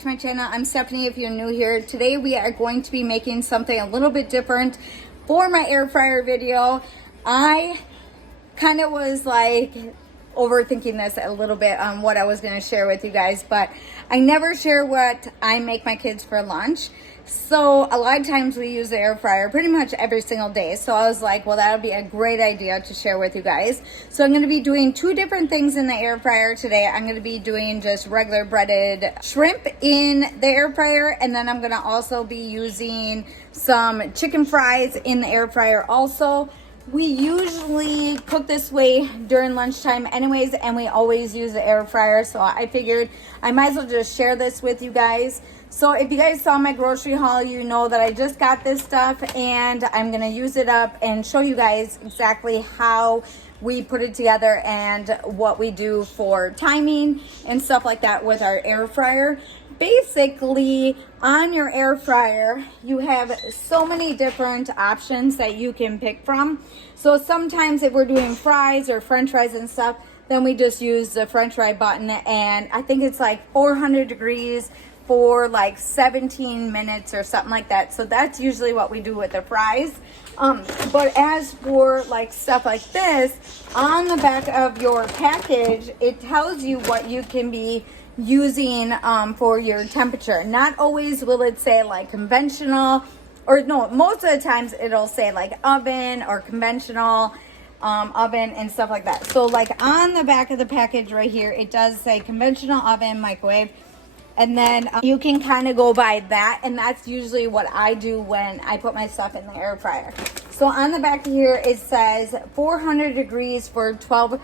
back to my channel. I'm Stephanie if you're new here. Today we are going to be making something a little bit different for my air fryer video. I kind of was like overthinking this a little bit on what I was going to share with you guys, but I never share what I make my kids for lunch. So a lot of times we use the air fryer pretty much every single day. So I was like, well, that would be a great idea to share with you guys. So I'm going to be doing two different things in the air fryer today. I'm going to be doing just regular breaded shrimp in the air fryer. And then I'm going to also be using some chicken fries in the air fryer also. We usually cook this way during lunchtime anyways, and we always use the air fryer. So I figured I might as well just share this with you guys. So if you guys saw my grocery haul, you know that I just got this stuff and I'm going to use it up and show you guys exactly how we put it together and what we do for timing and stuff like that with our air fryer. Basically, on your air fryer, you have so many different options that you can pick from. So sometimes if we're doing fries or french fries and stuff, then we just use the french fry button, and I think it's like 400 degrees for like 17 minutes or something like that. So that's usually what we do with the fries. But as for like stuff like this, on the back of your package, it tells you what you can be using for your temperature. Not always will it say like conventional, or no, most of the times it'll say like oven or conventional oven and stuff like that. So like on the back of the package right here, it does say conventional oven, microwave. And then you can kind of go by that, and that's usually what I do when I put my stuff in the air fryer. So on the back here, it says 400 degrees for 12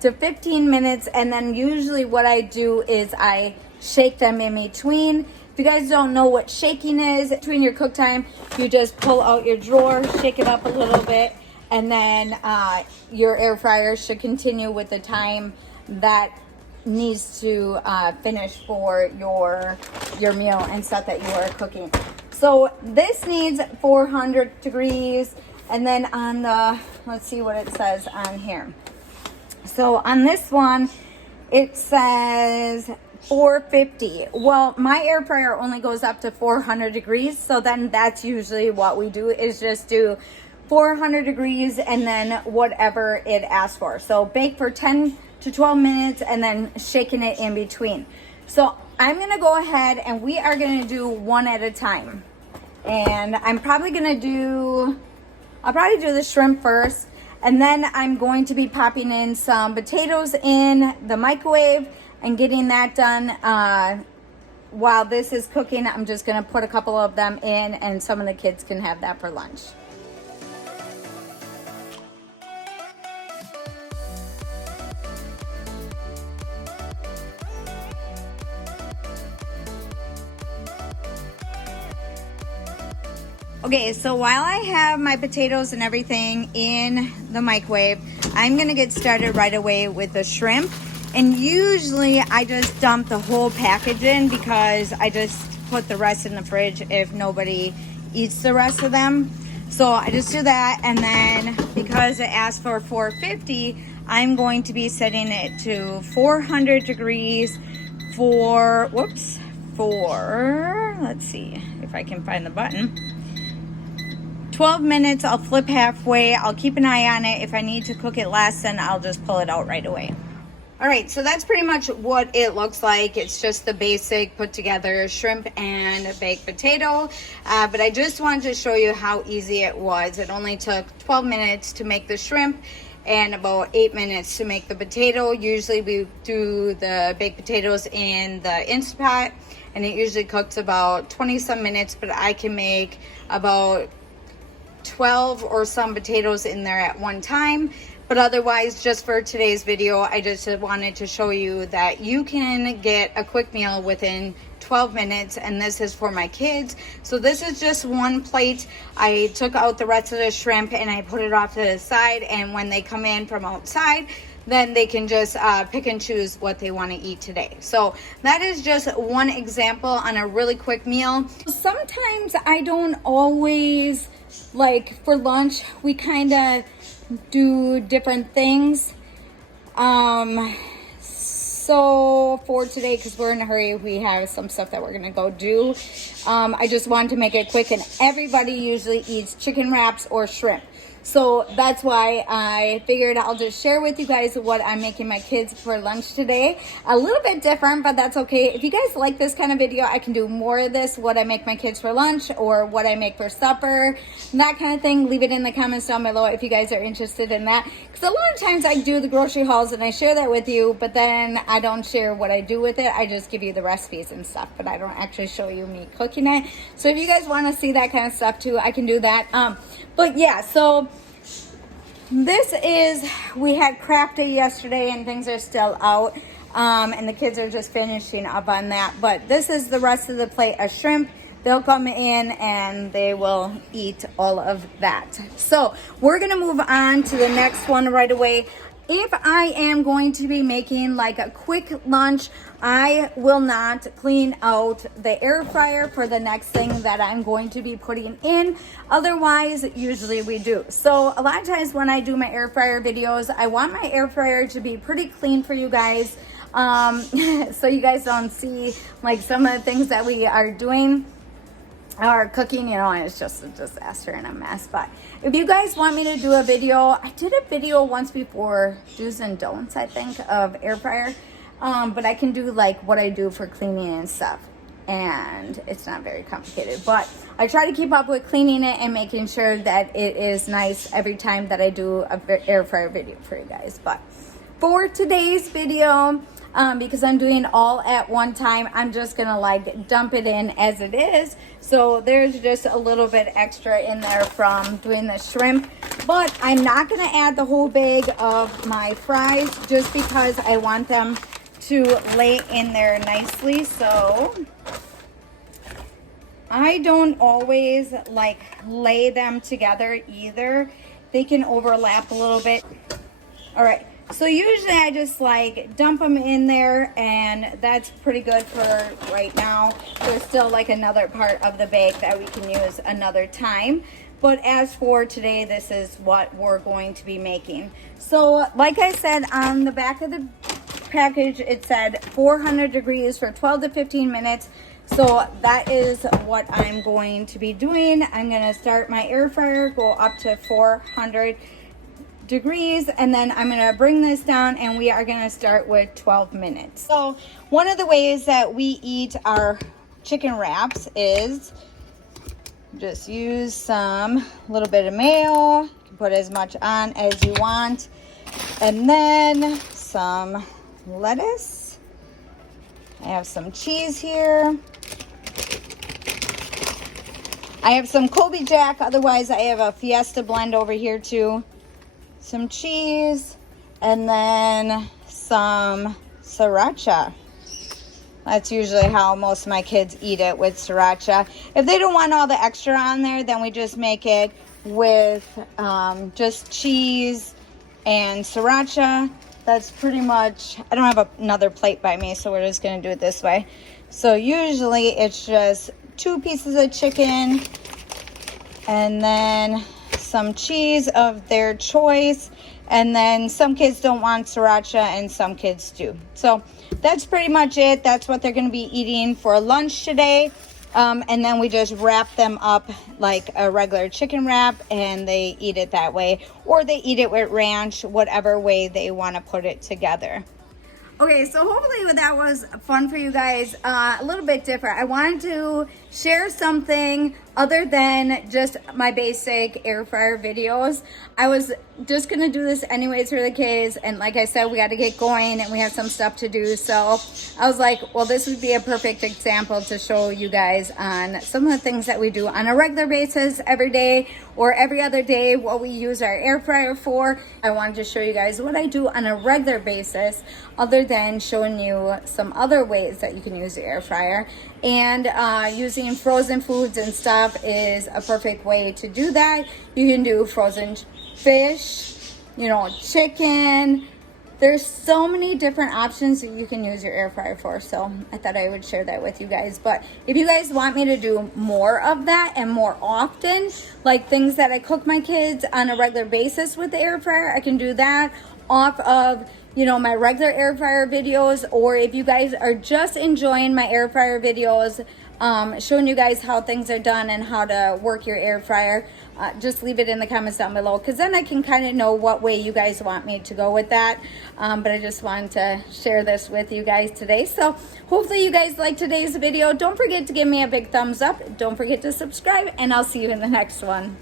to 15 minutes, and then usually what I do is I shake them in between. If you guys don't know what shaking is, between your cook time, you just pull out your drawer, shake it up a little bit, and then your air fryer should continue with the time that needs to finish for your meal and stuff that you are cooking. So this needs 400 degrees, and then on the, let's see what it says on here. So on this one, it says 450. Well, my air fryer only goes up to 400 degrees, so then that's usually what we do, is just do 400 degrees and then whatever it asks for. So bake for 10 to 12 minutes and then shaking it in between. So I'm gonna go ahead and we are gonna do one at a time. And I'll probably do the shrimp first, and then I'm going to be popping in some potatoes in the microwave and getting that done. While this is cooking, I'm just gonna put a couple of them in, and some of the kids can have that for lunch. Okay, so while I have my potatoes and everything in the microwave, I'm gonna get started right away with the shrimp. And usually I just dump the whole package in because I just put the rest in the fridge if nobody eats the rest of them. So I just do that, and then because it asks for 450, I'm going to be setting it to 400 degrees for, let's see if I can find the button. 12 minutes, I'll flip halfway. I'll keep an eye on it. If I need to cook it less, then I'll just pull it out right away. All right, so that's pretty much what it looks like. It's just the basic put together shrimp and baked potato. But I just wanted to show you how easy it was. It only took 12 minutes to make the shrimp and about 8 minutes to make the potato. Usually we do the baked potatoes in the Instant Pot, and it usually cooks about 20 some minutes, but I can make about 12 or some potatoes in there at one time. But otherwise, just for today's video, I just wanted to show you that you can get a quick meal within 12 minutes, and this is for my kids. So this is just one plate. I took out the rest of the shrimp and I put it off to the side, and when they come in from outside, then they can just pick and choose what they want to eat today. So that is just one example on a really quick meal. Sometimes I don't always, like for lunch, we kind of do different things. So for today, because we're in a hurry, we have some stuff that we're gonna go do. I just wanted to make it quick, and everybody usually eats chicken wraps or shrimp. So that's why I figured I'll just share with you guys what I'm making my kids for lunch today. A little bit different, but that's okay. If you guys like this kind of video, I can do more of this, what I make my kids for lunch or what I make for supper, that kind of thing. Leave it in the comments down below if you guys are interested in that. Because a lot of times I do the grocery hauls and I share that with you, but then I don't share what I do with it. I just give you the recipes and stuff, but I don't actually show you me cooking it. So if you guys want to see that kind of stuff too, I can do that. But yeah, so this is, we had craft day yesterday and things are still out, and the kids are just finishing up on that. But this is the rest of the plate of shrimp. They'll come in and they will eat all of that. So we're gonna move on to the next one right away. If I am going to be making like a quick lunch, I will not clean out the air fryer for the next thing that I'm going to be putting in. Otherwise, usually we do. So a lot of times when I do my air fryer videos, I want my air fryer to be pretty clean for you guys. So you guys don't see like some of the things that we are doing. Or cooking, you know, and it's just a disaster and a mess. But if you guys want me to do a video, I did a video once before, do's and don'ts, I think, of air fryer. But I can do like what I do for cleaning and stuff, and it's not very complicated. But I try to keep up with cleaning it and making sure that it is nice every time that I do a air fryer video for you guys. But for today's video, because I'm doing all at one time, I'm just gonna like dump it in as it is. So there's just a little bit extra in there from doing the shrimp, but I'm not gonna add the whole bag of my fries just because I want them to lay in there nicely. So I don't always like lay them together either. They can overlap a little bit. All right. So usually I just like dump them in there, and that's pretty good for right now. There's still like another part of the bag that we can use another time. But as for today, this is what we're going to be making. So like I said, on the back of the package, it said 400 degrees for 12 to 15 minutes. So that is what I'm going to be doing. I'm going to start my air fryer, go up to 400 degrees, and then I'm gonna bring this down and we are gonna start with 12 minutes. So one of the ways that we eat our chicken wraps is just use some little bit of mayo. You can put as much on as you want, and then some lettuce. I have some cheese here. I have some Colby Jack, otherwise I have a Fiesta blend over here too. Some cheese, and then some sriracha. That's usually how most of my kids eat it, with sriracha. If they don't want all the extra on there, then we just make it with just cheese and sriracha. That's pretty much, I don't have another plate by me, so we're just gonna do it this way. So usually it's just 2 pieces of chicken and then some cheese of their choice, and then some kids don't want sriracha and some kids do. So that's pretty much it. That's what they're going to be eating for lunch today, and then we just wrap them up like a regular chicken wrap, and they eat it that way, or they eat it with ranch, whatever way they want to put it together. Okay, so hopefully that was fun for you guys, a little bit different. I wanted to share something other than just my basic air fryer videos. I was just gonna do this anyways for the kids, and like I said, we got to get going and we have some stuff to do. So I was like, well, this would be a perfect example to show you guys on some of the things that we do on a regular basis every day or every other day, what we use our air fryer for. I wanted to show you guys what I do on a regular basis, other than showing you some other ways that you can use the air fryer. And using frozen foods and stuff is a perfect way to do that. You can do frozen fish, you know, chicken. There's so many different options that you can use your air fryer for. So I thought I would share that with you guys. But if you guys want me to do more of that and more often, like things that I cook my kids on a regular basis with the air fryer, I can do that off of my regular air fryer videos, or if you guys are just enjoying my air fryer videos, showing you guys how things are done and how to work your air fryer, just leave it in the comments down below, because then I can kind of know what way you guys want me to go with that. But I just wanted to share this with you guys today. So hopefully you guys like today's video. Don't forget to give me a big thumbs up. Don't forget to subscribe, and I'll see you in the next one.